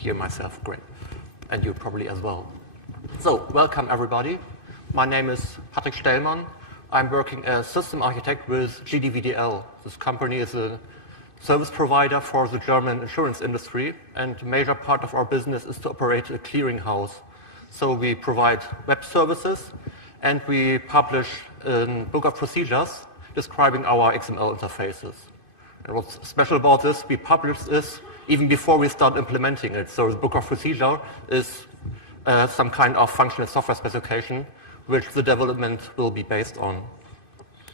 hear myself great, and you probably as well. So, welcome everybody. My name is Patrik Stellmann. I'm working as system architect with GDV DL. This company is a service provider for the German insurance industry, and a major part of our business is to operate a clearinghouse. So we provide web services, and we publish a book of procedures describing our XML interfaces. And what's special about this, we publish this even before we start implementing it. So the book of procedure is some kind of functional software specification which the development will be based on.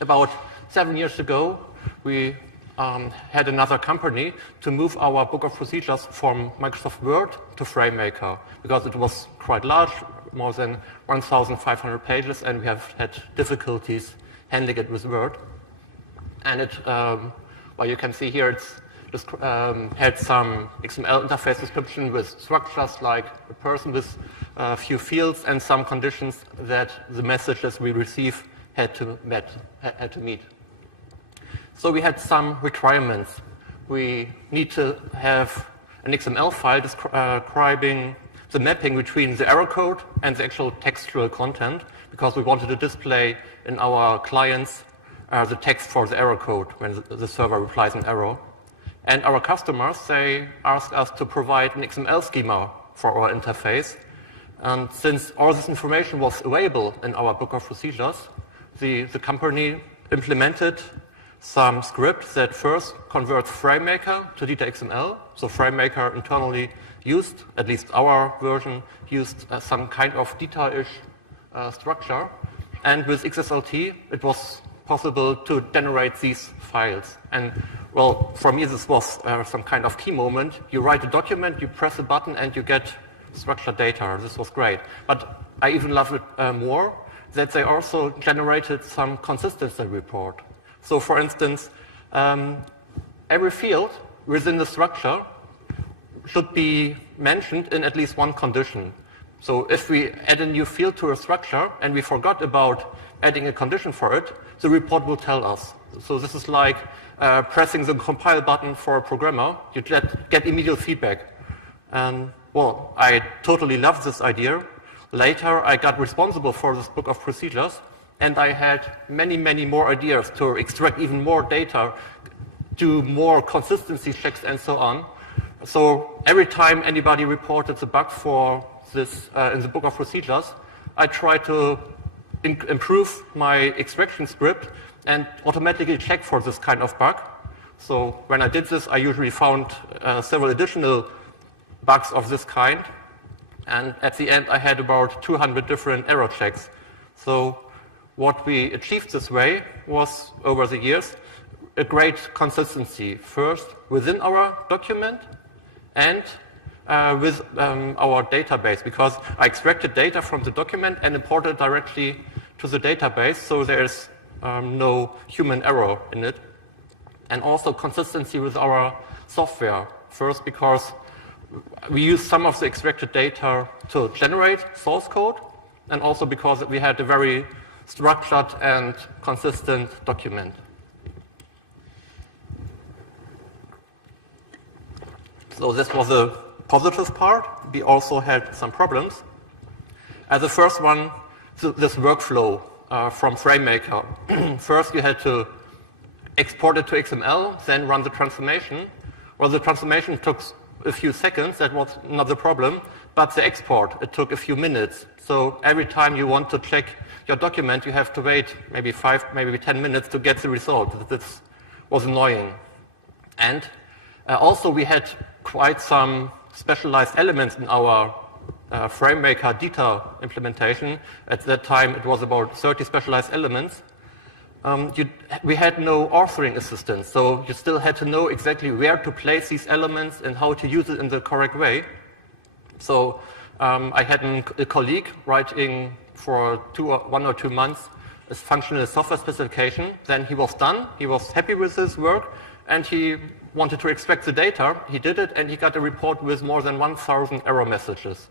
About 7 years ago, we had another company to move our book of procedures from Microsoft Word to FrameMaker because it was quite large, more than 1,500 pages, and we have had difficulties handling it with Word. And it, well, you can see here it's just had some XML interface description with structures like a person with a few fields and some conditions that the messages we receive had to meet. So we had some requirements. We need to have an XML file describing the mapping between the error code and the actual textual content, because we wanted to display in our clients the text for the error code when the server replies an error. And our customers, they asked us to provide an XML schema for our interface. And since all this information was available in our book of procedures, the company implemented some script that first converts FrameMaker to DITA XML. So FrameMaker internally used, at least our version, used some kind of DITA-ish structure. And with XSLT, it was possible to generate these files. And well, for me, this was some kind of key moment. You write a document, you press a button, and you get structured data. This was great. But I even loved it more that they also generated some consistency report. So for instance, every field within the structure should be mentioned in at least one condition. So if we add a new field to a structure and we forgot about adding a condition for it, the report will tell us. So this is like pressing the compile button for a programmer. You get immediate feedback. And well, I totally love this idea. Later, I got responsible for this book of procedures, and I had many, many more ideas to extract even more data, do more consistency checks, and so on. So every time anybody reported the bug for this in the book of procedures, I tried to improve my extraction script and automatically check for this kind of bug. So when I did this, I usually found several additional bugs of this kind. And at the end, I had about 200 different error checks. So what we achieved this way was, over the years, a great consistency. First, within our document and with our database, because I extracted data from the document and imported it directly to the database, so there's no human error in it. And also consistency with our software. First, because we use some of the extracted data to generate source code, and also because we had a very structured and consistent document. So this was a positive part. We also had some problems. The first one, this workflow from FrameMaker. First, you had to export it to XML, then run the transformation. Well, the transformation took a few seconds, that was not the problem, but the export, it took a few minutes. So every time you want to check your document, you have to wait maybe 5, maybe 10 minutes to get the result. This was annoying. And also we had quite some specialized elements in our FrameMaker DITA implementation. At that time, it was about 30 specialized elements. We had no authoring assistance, so you still had to know exactly where to place these elements and how to use it in the correct way. So I had a colleague writing for 1 or 2 months a functional software specification. Then he was done, he was happy with his work, and he wanted to extract the data. He did it, and he got a report with more than 1,000 error messages.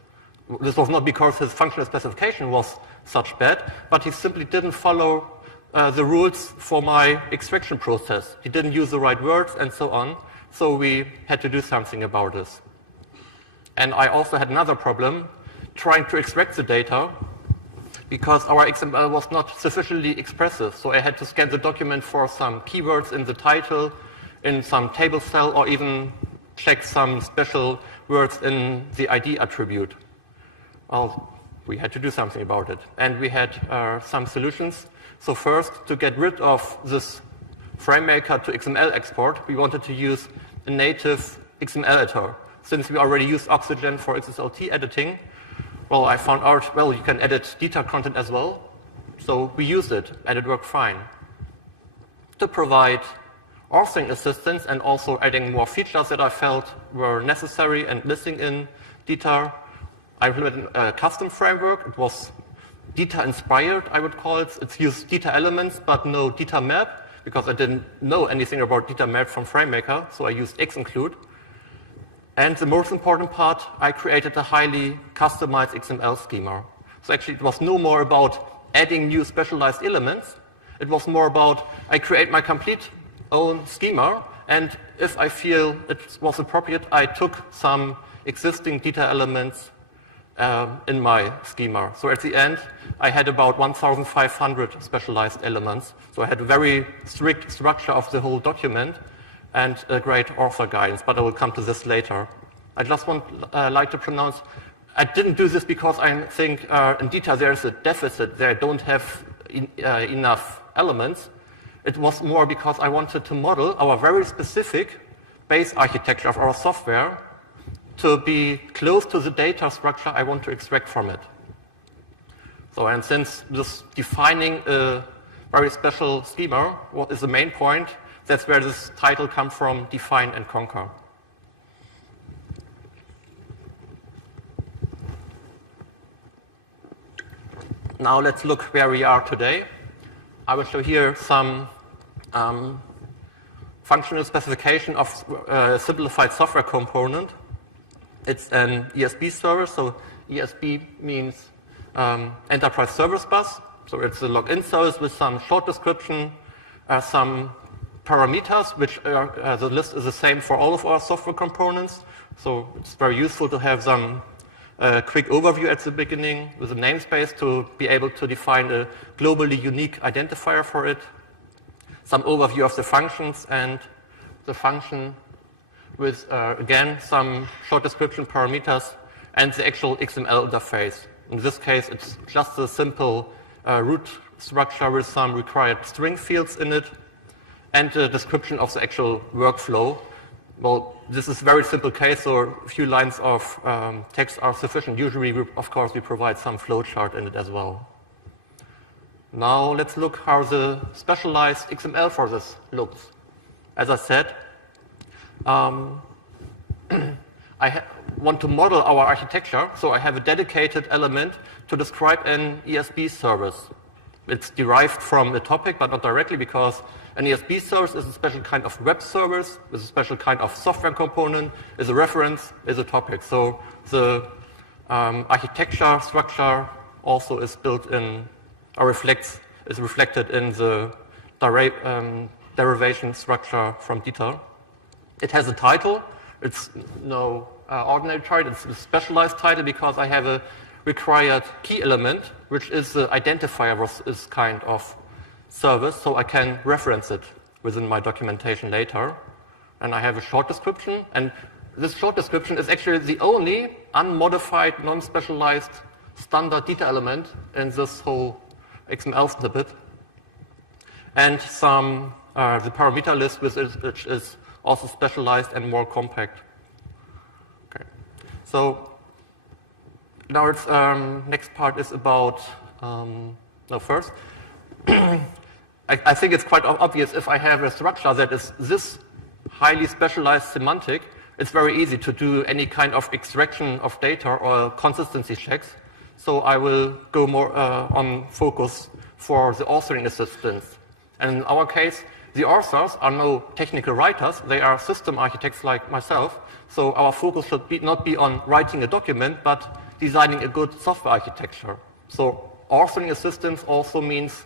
This was not because his functional specification was such bad, but he simply didn't follow the rules for my extraction process. He didn't use the right words and so on, so we had to do something about this. And I also had another problem trying to extract the data because our XML was not sufficiently expressive. So I had to scan the document for some keywords in the title, in some table cell, or even check some special words in the ID attribute. Well, we had to do something about it. And we had some solutions. So first, to get rid of this FrameMaker to XML export, we wanted to use a native XML editor. Since we already used Oxygen for XSLT editing, well, I found out, well, you can edit DITA content as well. So we used it, and it worked fine. To provide authoring assistance and also adding more features that I felt were necessary and missing in DITA, I implemented a custom framework. It was DITA inspired, I would call it. It's used DITA elements, but no DITA map, because I didn't know anything about DITA map from FrameMaker, so I used X-include. And the most important part, I created a highly customized XML schema. So actually, it was no more about adding new specialized elements. It was more about, I create my complete own schema, and if I feel it was appropriate, I took some existing DITA elements in my schema. So at the end, I had about 1,500 specialized elements. So I had a very strict structure of the whole document and a great author guidance, but I will come to this later. I just like to pronounce, I didn't do this because I think in DITA there's a deficit. They don't have enough elements. It was more because I wanted to model our very specific base architecture of our software to be close to the data structure I want to extract from it. So, and since this defining a very special schema, what is the main point, that's where this title comes from, define and conquer. Now let's look where we are today. I will show here some functional specification of a simplified software component. It's an ESB service, so ESB means Enterprise Service Bus. So it's a login service with some short description, some parameters, which the list is the same for all of our software components. So it's very useful to have some quick overview at the beginning with a namespace to be able to define a globally unique identifier for it. Some overview of the functions and the function with, again, some short description parameters and the actual XML interface. In this case, it's just a simple root structure with some required string fields in it and a description of the actual workflow. Well, this is a very simple case, so a few lines of text are sufficient. Usually, of course, we provide some flowchart in it as well. Now let's look how the specialized XML for this looks. As I said, I want to model our architecture, so I have a dedicated element to describe an ESB service. It's derived from the topic, but not directly, because an ESB service is a special kind of web service, is a special kind of software component, is a reference, is a topic. So the architecture structure also is built in, or is reflected in the derivation structure from DITA. It has a title. It's no ordinary title. It's a specialized title because I have a required key element, which is the identifier of this kind of service, so I can reference it within my documentation later. And I have a short description, and this short description is actually the only unmodified, non-specialized standard DITA element in this whole XML snippet. And some the parameter list, which is also specialized and more compact. Okay. So now it's next part is about first. I think it's quite obvious if I have a structure that is this highly specialized semantic, it's very easy to do any kind of extraction of data or consistency checks. So I will go more on focus for the authoring assistance. And in our case, the authors are no technical writers, they are system architects like myself. So our focus should not be on writing a document, but designing a good software architecture. So authoring assistance also means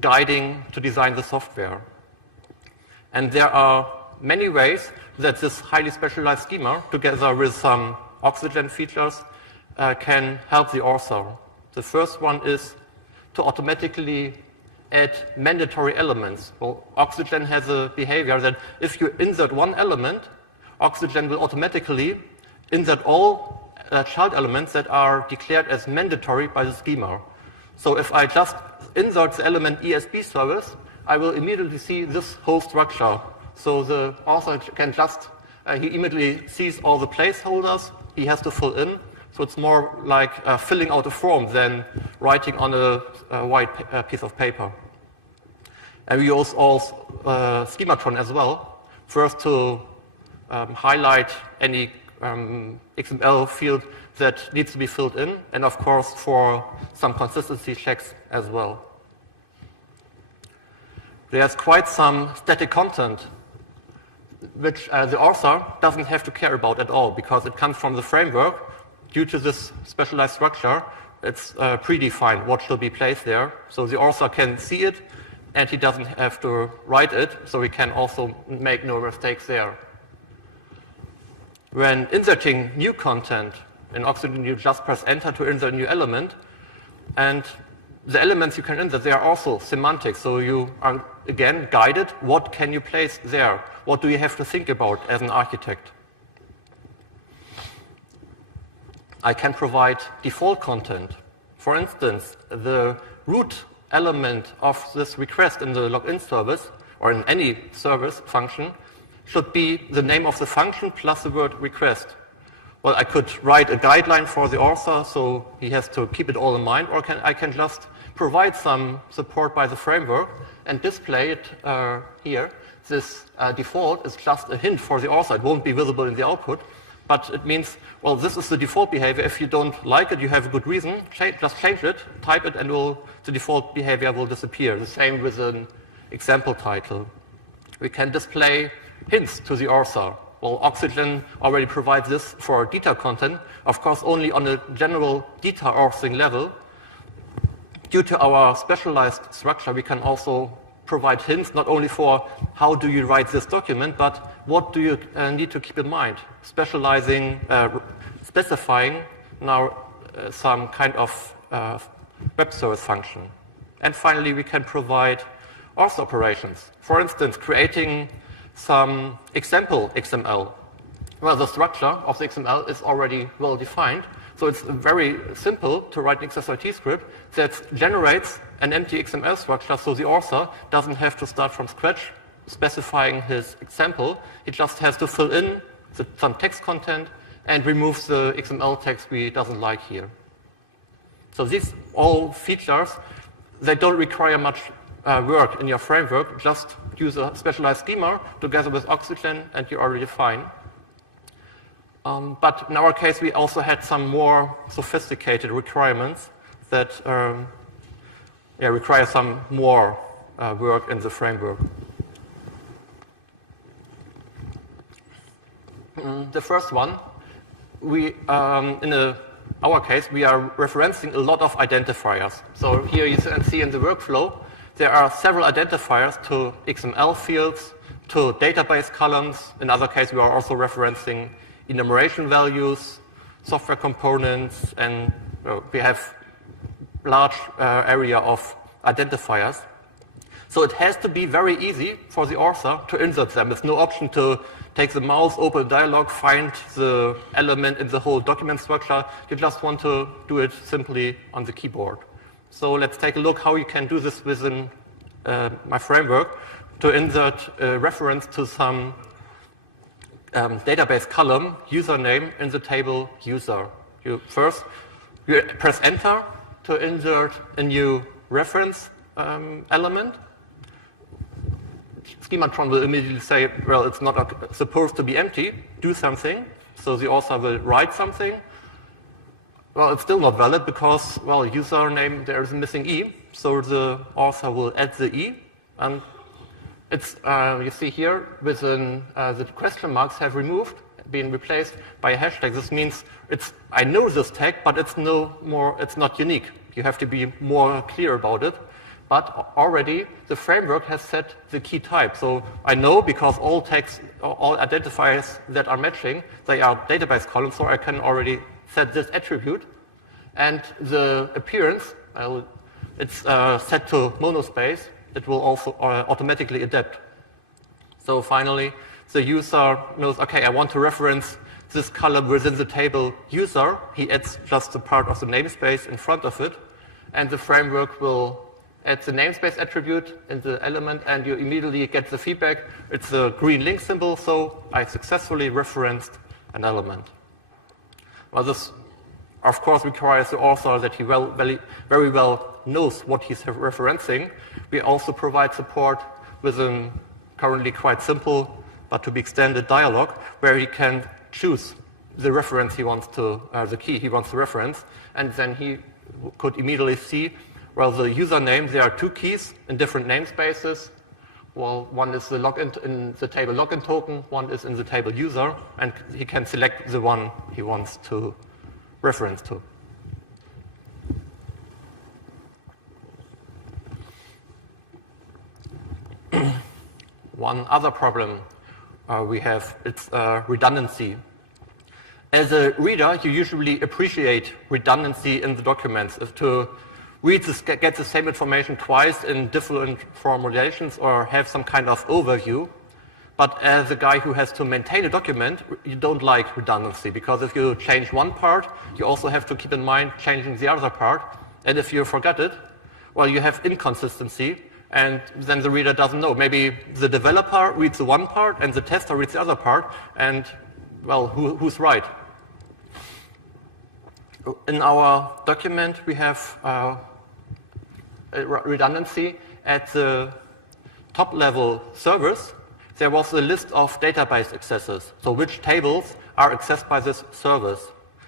guiding to design the software. And there are many ways that this highly specialized schema, together with some Oxygen features can help the author. The first one is to automatically add mandatory elements. Well, Oxygen has a behavior that if you insert one element, Oxygen will automatically insert all child elements that are declared as mandatory by the schema. So if I just insert the element ESB service, I will immediately see this whole structure. So the author can just, he immediately sees all the placeholders he has to fill in. So it's more like filling out a form than writing on a white piece of paper. And we use also schematron as well. First to highlight any XML field that needs to be filled in, and of course for some consistency checks as well. There's quite some static content which the author doesn't have to care about at all because it comes from the framework. Due to this specialized structure, it's predefined what should be placed there. So the author can see it and he doesn't have to write it, so he can also make no mistakes there. When inserting new content in Oxygen, you just press enter to insert a new element, and the elements you can insert, they are also semantics, so you are again guided what can you place there, what do you have to think about as an architect. I can provide default content. For instance, the root element of this request in the login service or in any service function should be the name of the function plus the word request. Well, I could write a guideline for the author so he has to keep it all in mind, or I can just provide some support by the framework and display it here. This default is just a hint for the author. It won't be visible in the output, but it means, well, this is the default behavior. If you don't like it, you have a good reason, just change it, type it, and the default behavior will disappear. The same with an example title. We can display hints to the author. Well, Oxygen already provides this for DITA content, of course only on a general DITA authoring level. Due to our specialized structure, we can also provide hints not only for how do you write this document, but what do you need to keep in mind, specifying now some kind of web service function. And finally, we can provide auth operations. For instance, creating some example XML. Well, the structure of the XML is already well defined, so it's very simple to write an XSLT script that generates an empty XML structure, so the author doesn't have to start from scratch specifying his example. He just has to fill in some text content and remove the XML text we doesn't like here. So these all features, they don't require much work in your framework. Just use a specialized schema together with Oxygen and you're already fine. But in our case, we also had some more sophisticated requirements that require some more work in the framework. The first one, in our case, we are referencing a lot of identifiers. So here you can see in the workflow, there are several identifiers to XML fields, to database columns. In other cases, we are also referencing enumeration values, software components, and we have large area of identifiers. So it has to be very easy for the author to insert them. There's no option to take the mouse, open a dialog, find the element in the whole document structure. You just want to do it simply on the keyboard. So let's take a look how you can do this within my framework to insert a reference to some database column, username, in the table user. You press enter to insert a new reference element. Schematron will immediately say, well, it's not supposed to be empty, do something. So the author will write something. Well, it's still not valid because, well, username, there is a missing E. So the author will add the E. And it's, you see here, within the question marks have been replaced by a hashtag. This means I know this tag, but it's not unique. You have to be more clear about it. but already the framework has set the key type. So I know because all tags, all identifiers that are matching, they are database columns, so I can already set this attribute. And the appearance, it's set to monospace. It will also automatically adapt. So finally, the user knows, okay, I want to reference this column within the table user. He adds just a part of the namespace in front of it, and the framework will add the namespace attribute in the element, and you immediately get the feedback. It's a green link symbol, so I successfully referenced an element. Well, this, of course, requires the author that he very well knows what he's referencing. We also provide support with a currently quite simple, but to be extended dialog, where he can choose the reference he wants to, the key he wants to reference, and then he could immediately see, well, the username, there are two keys in different namespaces. Well, one is the login in the table login token, one is in the table user, and he can select the one he wants to reference to. One other problem we have, it's redundancy. As a reader, you usually appreciate redundancy in the documents. If to read this, get the same information twice in different formulations or have some kind of overview. But as a guy who has to maintain a document, you don't like redundancy, because if you change one part, you also have to keep in mind changing the other part. And if you forget it, well, you have inconsistency, and then the reader doesn't know. Maybe the developer reads the one part and the tester reads the other part, and, well, who's right? In our document, we have redundancy at the top level servers. There was a list of database accesses, so which tables are accessed by this service.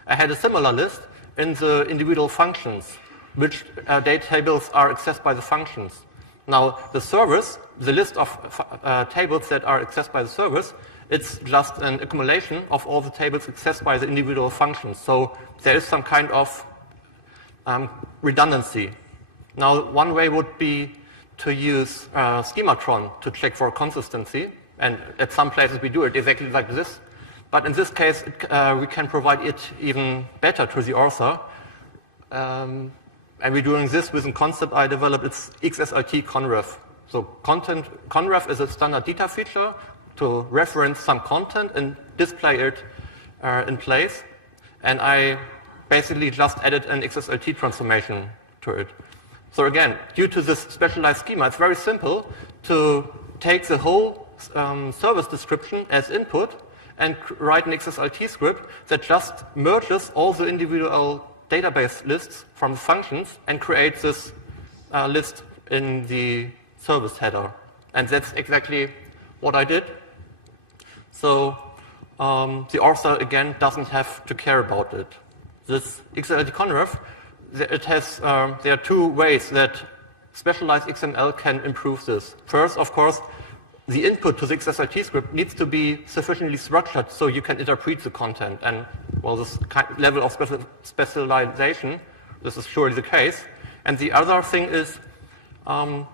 I had a similar list in the individual functions, which data tables are accessed by the functions. Now, the service, the list of tables that are accessed by the service, it's just an accumulation of all the tables accessed by the individual functions. So there is some kind of redundancy. Now, one way would be to use schematron to check for consistency, and at some places we do it exactly like this. But in this case, we can provide it even better to the author. And we're doing this with a concept I developed. It's XSLT conref. So conref is a standard DITA feature to reference some content and display it in place. And I basically just added an XSLT transformation to it. So again, due to this specialized schema, it's very simple to take the whole service description as input and write an XSLT script that just merges all the individual database lists from the functions and creates this list in the service header. And that's exactly what I did. So the author, again, doesn't have to care about it. This XSLT conref, there are two ways that specialized XML can improve this. First, of course, the input to the XSLT script needs to be sufficiently structured so you can interpret the content. And, well, this level of specialization, this is surely the case. And the other thing is the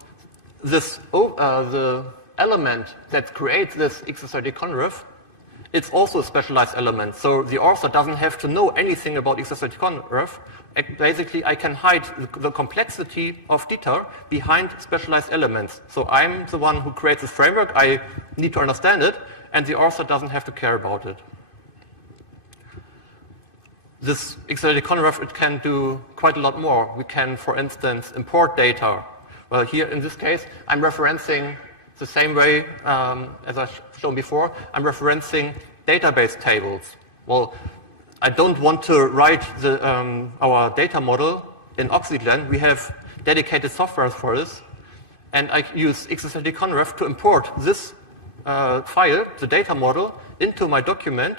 element that creates this XSLT conref, it's also a specialized element. So the author doesn't have to know anything about XSLT conref. Basically, I can hide the complexity of DITA behind specialized elements. So I'm the one who creates this framework. I need to understand it, and the author doesn't have to care about it. This XSLT conref, it can do quite a lot more. We can, for instance, import data. Well, here in this case, I'm referencing the same way as I've shown before. I'm referencing database tables. Well, I don't want to write our data model in Oxygen. We have dedicated software for this. And I use XSLT conref to import this file, the data model, into my document,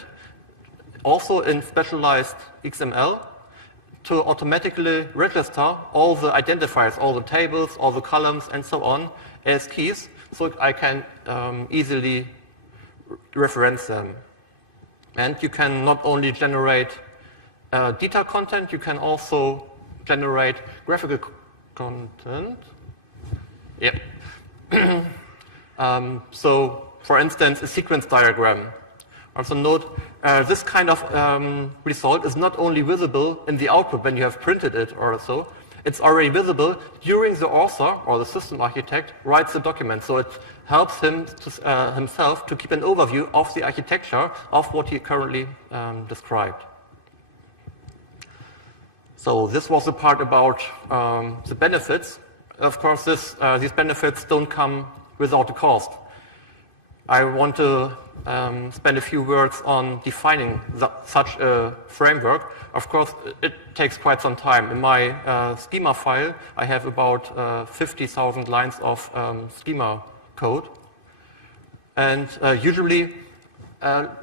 also in specialized XML, to automatically register all the identifiers, all the tables, all the columns, and so on, as keys, so I can easily reference them. And you can not only generate DITA content, you can also generate graphical content. Yep. So, for instance, a sequence diagram. Also note, this kind of result is not only visible in the output when you have printed it or so, it's already visible during the author or the system architect writes the document. So it helps him to, himself to keep an overview of the architecture of what he currently described. So this was the part about the benefits. Of course, these benefits don't come without a cost. I want to spend a few words on defining such a framework. Of course, it takes quite some time. In my schema file, I have about 50,000 lines of schema code. And usually,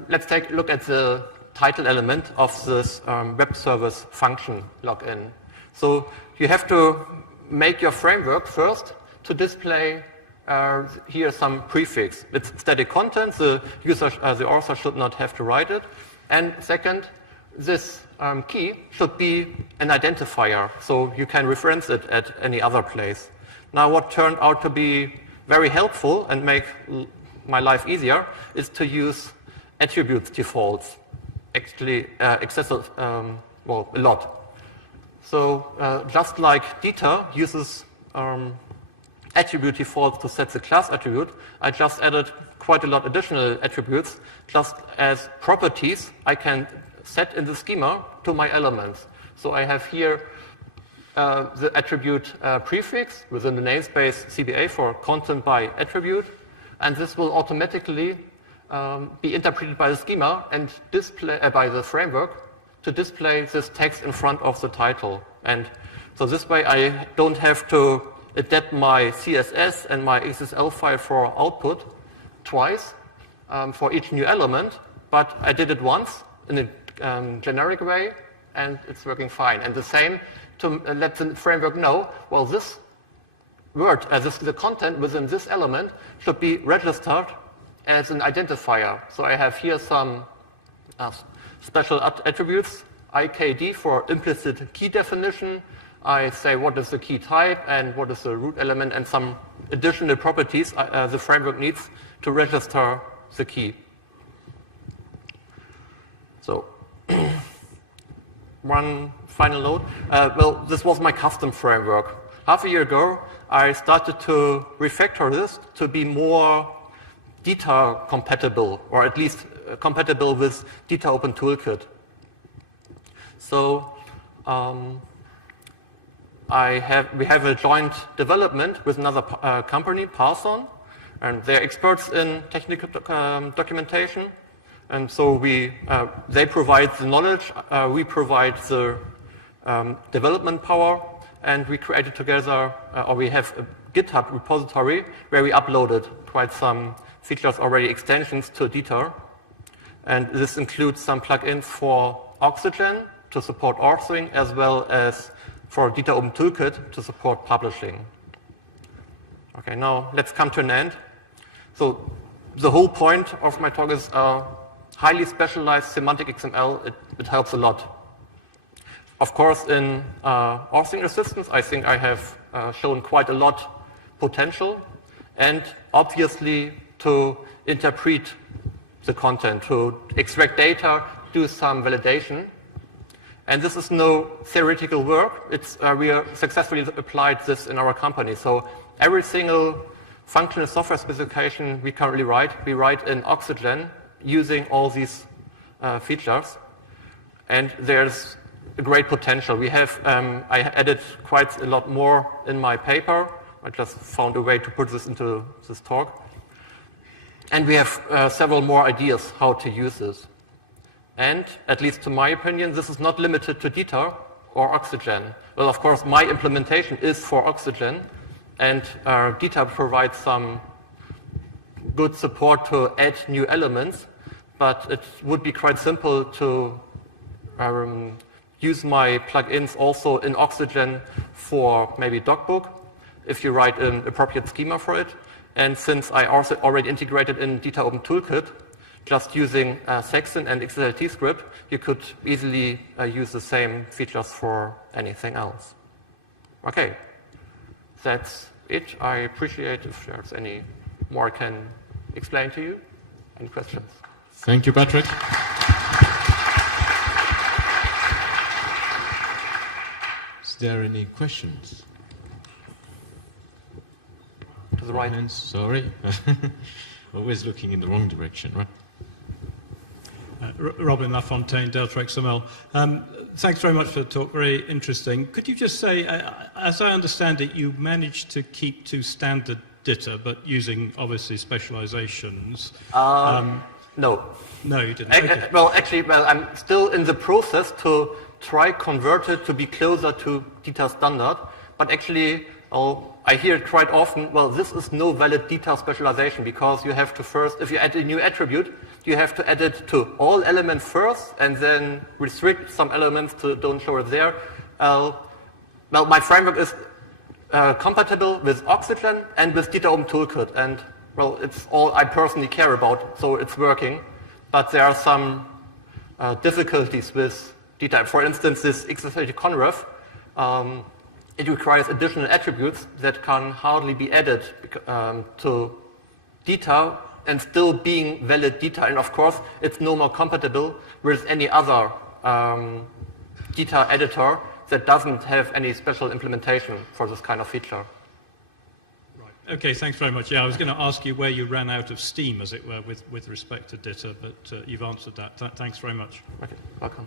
let's take a look at the title element of this web service function login. So you have to make your framework first to display here some prefix. It's static content. The author should not have to write it. And second, this key should be an identifier, so you can reference it at any other place. Now, what turned out to be very helpful and make my life easier is to use attributes defaults. Actually, excessive, well, a lot. So just like DITA uses attribute defaults to set the class attribute, I just added quite a lot additional attributes, just as properties I can set in the schema to my elements. So I have here the attribute prefix within the namespace CBA for content by attribute, and this will automatically be interpreted by the schema and display by the framework to display this text in front of the title. And so this way I don't have to adapt my CSS and my XSL file for output twice for each new element, but I did it once in a generic way, and it's working fine. And the same to let the framework know, well, this word, the content within this element should be registered as an identifier. So I have here some special attributes, IKD for implicit key definition. I say what is the key type and what is the root element, and some additional properties the framework needs to register the key. So one final note. Well, this was my custom framework. Half a year ago, I started to refactor this to be more DITA compatible, or at least compatible with DITA Open Toolkit. So we have a joint development with another company, Parson, and they're experts in technical documentation. And so they provide the knowledge, we provide the development power, and we created together, or we have a GitHub repository where we uploaded quite some features already, extensions to DITA. And this includes some plugins for Oxygen to support authoring, as well as for DITA Open Toolkit to support publishing. Okay, now let's come to an end. So the whole point of my talk is highly specialized semantic XML. It helps a lot. Of course, in authoring assistance, I think I have shown quite a lot potential, and obviously to interpret the content, to extract data, do some validation. And this is no theoretical work. We have successfully applied this in our company. So every single functional software specification we currently write, we write in Oxygen using all these features. And there's a great potential. We have, I added quite a lot more in my paper. I just found a way to put this into this talk. And we have several more ideas how to use this. And, at least to my opinion, this is not limited to DITA or Oxygen. Well, of course, my implementation is for Oxygen, and DITA provides some good support to add new elements, but it would be quite simple to use my plugins also in Oxygen for maybe DocBook, if you write an appropriate schema for it. And since I also already integrated in DITA Open Toolkit, just using Sexton and XLT script, you could easily use the same features for anything else. Okay, that's it. I appreciate if there's any more I can explain to you. Any questions? Thank you, Patrik. Is there any questions? To the right. Hands, sorry. Always looking in the wrong direction, right? Robin Lafontaine, Delta XML. Thanks very much for the talk, very interesting. Could you just say, as I understand it, you managed to keep to standard DITA, but using, obviously, specializations? No. No, you didn't. Okay. Well, actually, I'm still in the process to try convert it to be closer to DITA standard, but actually, I hear it quite often, well, this is no valid DITA specialization because you have to first, if you add a new attribute, you have to add it to all elements first and then restrict some elements to don't show it there. Well, my framework is compatible with Oxygen and with DITA Open Toolkit, and well, it's all I personally care about, so it's working. But there are some difficulties with DITA. For instance, this XML conref, it requires additional attributes that can hardly be added to DITA and still being valid DITA. And of course, it's no more compatible with any other DITA editor that doesn't have any special implementation for this kind of feature. Right. Okay, thanks very much. Yeah, I was going to ask you where you ran out of steam, as it were, with respect to DITA, but you've answered that. Thanks very much. Okay, welcome.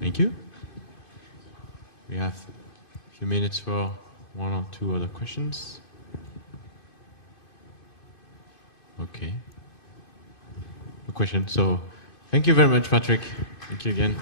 Thank you. We have a few minutes for one or two other questions. Okay. No question. So thank you very much, Patrik. Thank you again.